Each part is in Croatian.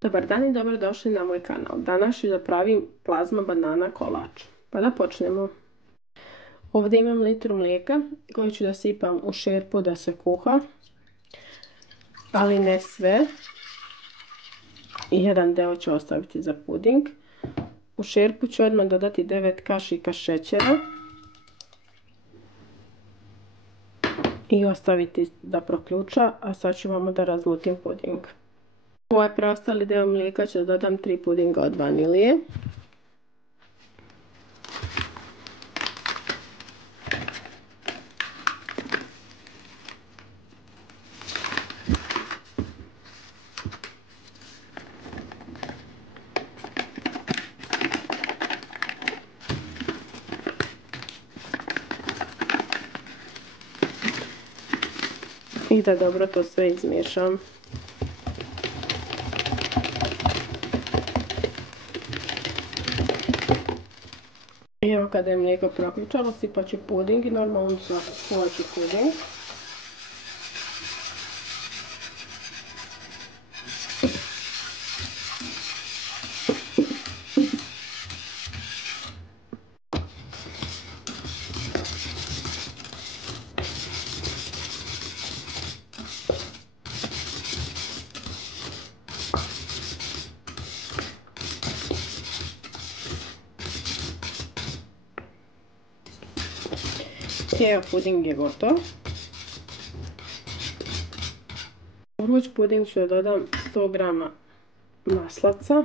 Dobar dan i dobrodošli na moj kanal. Danas ću da pravim plazma banana kolač. Pa da počnemo. Ovdje imam litru mlijeka koji ću da sipam u šerpu da se kuha. Ali ne sve. Jedan deo ću ostaviti za puding. U šerpu ću odmah dodati 9 kašika šećera. I ostaviti da proključa, a sad ću vam da razlutim puding. U ovaj preostali deo mlijeka ću da dodam 3 pudinga od vanilije. I da dobro to sve izmiješam. I evo kada je mlijeko proključalo, sipat ću puding i normalno skuvat ću puding. Evo, puding je gotov. U vruć puding ću da dodam 100 grama maslaca.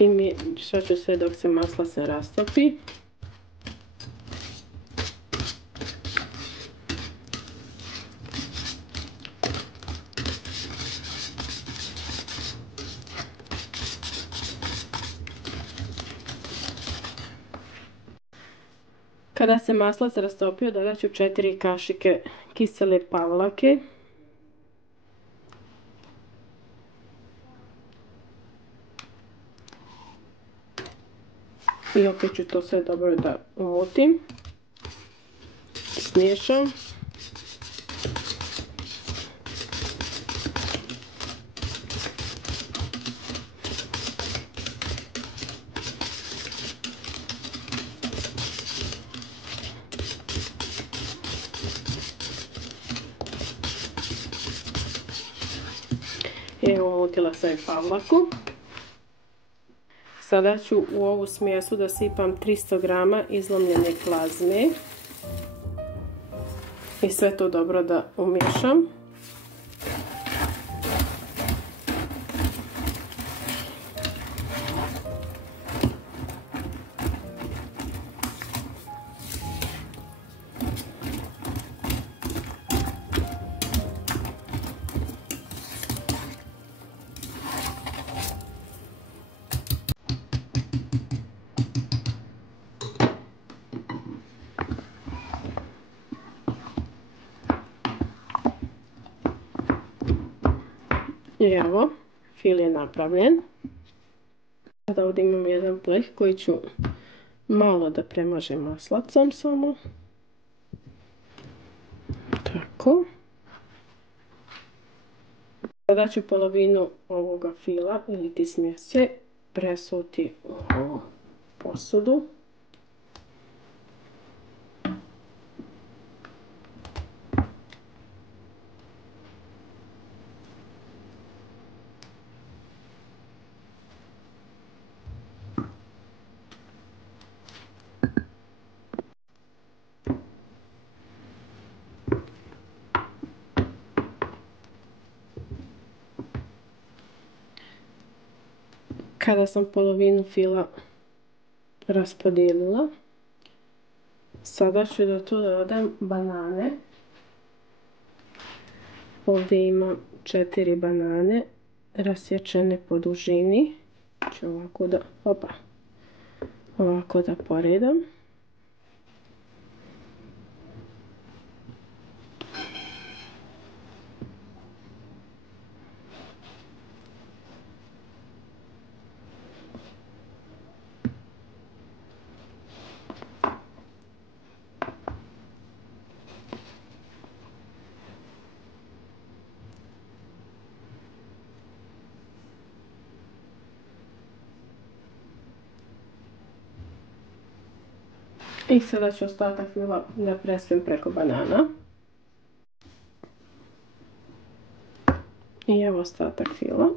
I miješat ću sve dok se maslac ne rastopi. Kada se maslac rastopio, dodat ću 4 kašike kisele pavlake. I opet ću to sve dobro da umutim. Smiješam. Evo, umutila sam i pavlaku. Sada ću u ovu smjesu da sipam 300 grama izlomljene plazme. I sve to dobro da umiješam. I evo, fil je napravljen. Sada ovdje imam jedan pleh koji ću malo da premažem maslacom samo. Tako. Sada ću polovinu ovoga fila ili ti smjese presuti u ovu posudu. Kada sam polovinu fila raspodijelila, sada ću da tu dodam banane. Ovdje imam 4 banane rasječene po dužini. Ću ovako da poredam. I sada ću ostatak fila da prespijem preko banana. I evo ostatak fila.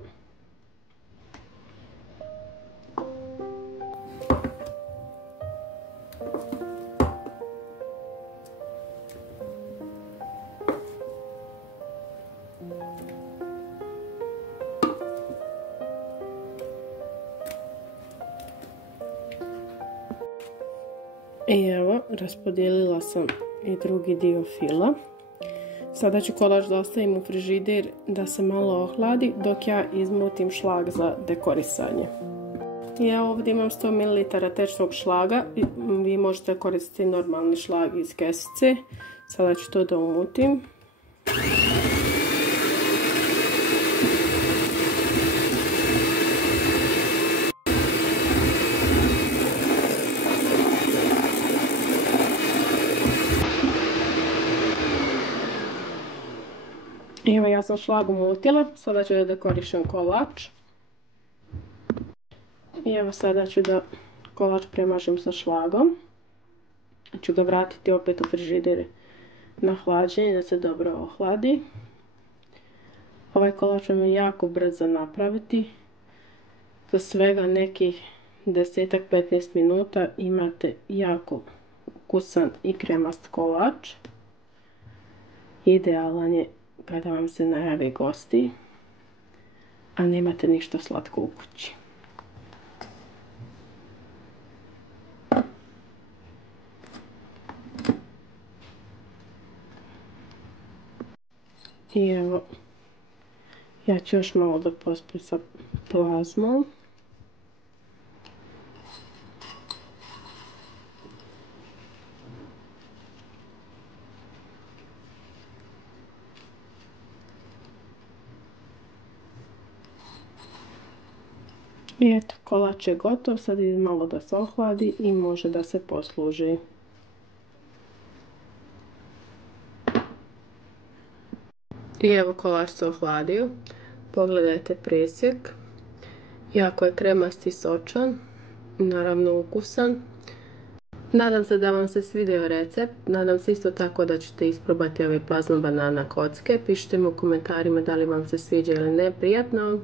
I evo, raspodijelila sam i drugi dio fila. Sada ću kolač da ostavim u frižider da se malo ohladi dok ja izmutim šlag za dekorisanje. Ja ovdje imam 100 ml tečnog šlaga, vi možete koristiti normalni šlag iz kesice. Sada ću to da umutim. Evo, ja sam šlag umutila, sada ću da dekorišem kolač. I evo, sada ću da kolač premažem sa šlagom. Ću ga vratiti opet u frižider na hlađenje da se dobro ohladi. Ovaj kolač vam je jako brzo napraviti. Za svega nekih 10-15 minuta imate jako ukusan i kremast kolač. Idealan je kada vam se najave gosti, a nemate ništa slatko u kući. I evo, ja ću još malo da pospijem sa plazmom. I eto, kolač je gotov, sad ide malo da se ohladi i može da se posluži. I evo, kolač se ohladio. Pogledajte presjek. Jako je kremast i sočan, naravno ukusan. Nadam se da vam se svidio recept. Nadam se isto tako da ćete isprobati ove plazma banana kocke. Pišite mi u komentarima da li vam se sviđa ili ne. Prijatno!